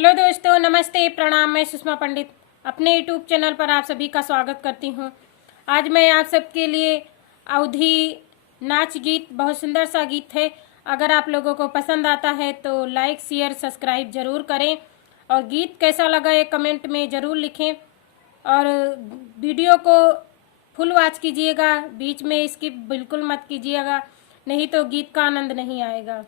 Hello दोस्तों, नमस्ते, प्रणाम। मैं सुषमा पंडित अपने यूट्यूब चैनल पर आप सभी का स्वागत करती हूं। आज मैं आप सबके लिए अवधी नाच गीत, बहुत सुंदर सा गीत है। अगर आप लोगों को पसंद आता है तो लाइक, शेयर, सब्सक्राइब ज़रूर करें और गीत कैसा लगा ये कमेंट में ज़रूर लिखें। और वीडियो को फुल वॉच कीजिएगा, बीच में स्किप बिल्कुल मत कीजिएगा, नहीं तो गीत का आनंद नहीं आएगा।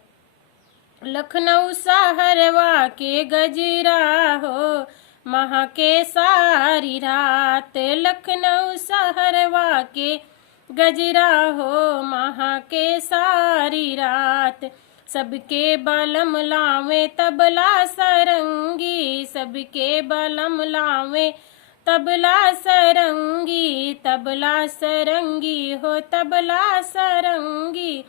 लखनऊ शहरवा के गजरा हो महके सारी रात, लखनऊ शहरवा के गजरा हो महके सारी रात। सबके बलम लावे तबला सरंगी, सबके बलम लावे तबला सरंगी, तबला सरंगी हो तबला सरंगी।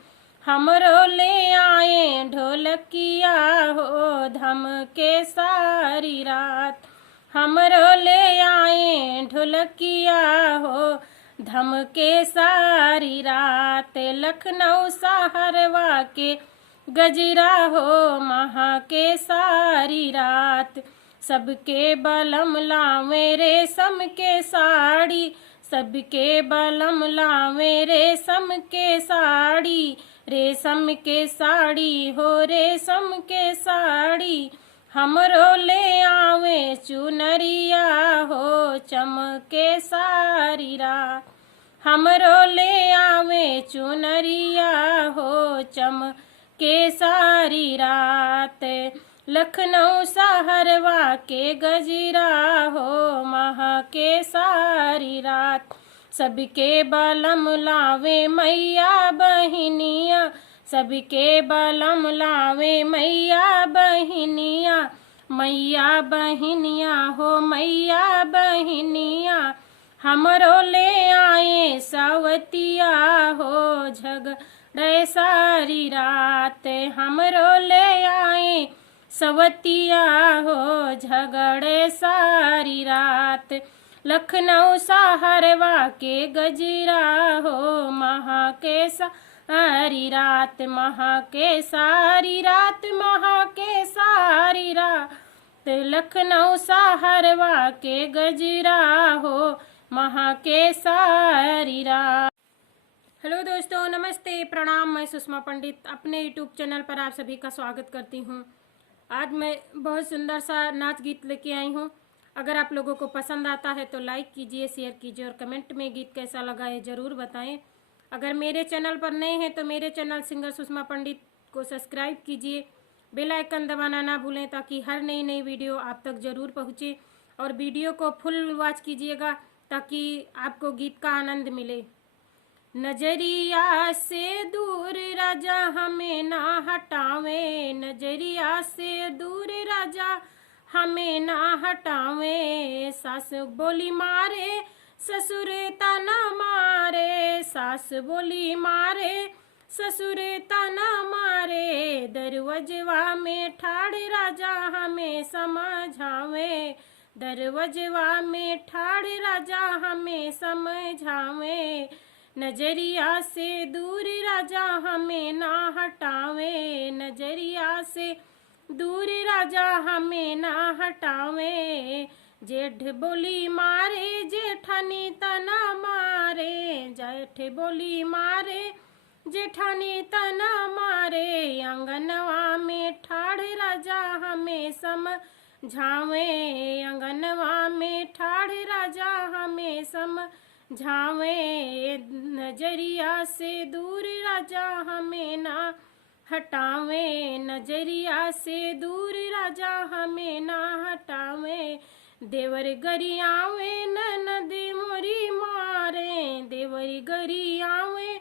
हमरो ले आए ढोलकिया हो धमके सारी रात, हमरो ले आए ढोलकिया हो धमके सारी रात। लखनऊ शहरवा के गजरा हो महके सारी रात। सबके बलम लावे रेशम के साड़ी, सबके बलम लावे रेशम के साड़ी, रेशम के साड़ी हो रेशम के साड़ी। हमरो ले आवे चुनरिया हो चमके सारी रात, हमरो ले आवे चुनरिया हो चमके सारी रात। लखनऊ शहरवा के गजरा हो महके सारी रात। सबके बलम लावे मैया बहिनिया, सबके बलम लावे मैया बहिनिया, मैया बहिनिया हो मैया बहिनिया। हमरो ले आए सवतिया हो झगड़े सारी रात, हमरो ले आए सवतिया हो झगड़े सारी रात। लखनऊ शहरवा के गजरा हो महके सारी रात, महके सारी रात, महके सारी रात। लखनऊ शहरवा के गजरा हो महके सारी रात। हेलो दोस्तों, नमस्ते, प्रणाम। मैं सुषमा पंडित अपने यूट्यूब चैनल पर आप सभी का स्वागत करती हूँ। आज मैं बहुत सुंदर सा नाच गीत लेके आई हूँ। अगर आप लोगों को पसंद आता है तो लाइक कीजिए, शेयर कीजिए और कमेंट में गीत कैसा लगा है ज़रूर बताएं। अगर मेरे चैनल पर नए हैं तो मेरे चैनल सिंगर सुषमा पंडित को सब्सक्राइब कीजिए, बेल आइकन दबाना ना भूलें ताकि हर नई वीडियो आप तक ज़रूर पहुँचे। और वीडियो को फुल वॉच कीजिएगा ताकि आपको गीत का आनंद मिले। नजरिया से दूर राजा हमें ना हटावे, नजरिया से दूर राजा हमें ना हटावे। सास बोली मारे ससुर ताना मारे, सास बोली मारे ससुर ताना मारे। दरवाजवा में ठाड़ राजा हमें समझावे, दरवाजवा में ठाड़ राजा हमें समझावे। नजरिया से दूर राजा हमें ना हटावे, नजरिया से दूर राजा हमें ना हटावे। जेठ बोली मारे जेठानी तना मारे, जेठ बोली मारे जेठानी तना मारे। आंगनवा में ठाड़ राजा हमें समझावे, आंगनवा में ठाड़ राजा हमें समझावे। नजरिया से दूर राजा हमें ना हटावे, नजरिया से दूर राजा हमें ना हटावे। देवर गरियावे ननद मोरी मारे, देवर गरियावे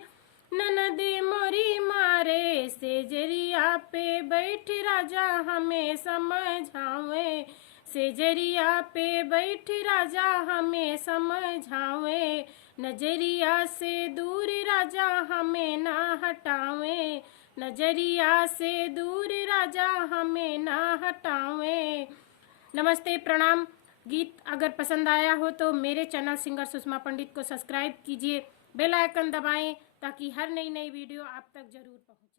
ननद मोरी मारे। सेजरिया पे बैठ राजा हमें समझावे, सेजरिया पे बैठ राजा हमें समझावे। नजरिया से दूर राजा हमें ना हटावे, नजरिया से दूर राजा हमें ना हटावे। नमस्ते, प्रणाम। गीत अगर पसंद आया हो तो मेरे चैनल सिंगर सुषमा पंडित को सब्सक्राइब कीजिए, बेल आइकन दबाएं ताकि हर नई वीडियो आप तक जरूर पहुंचे।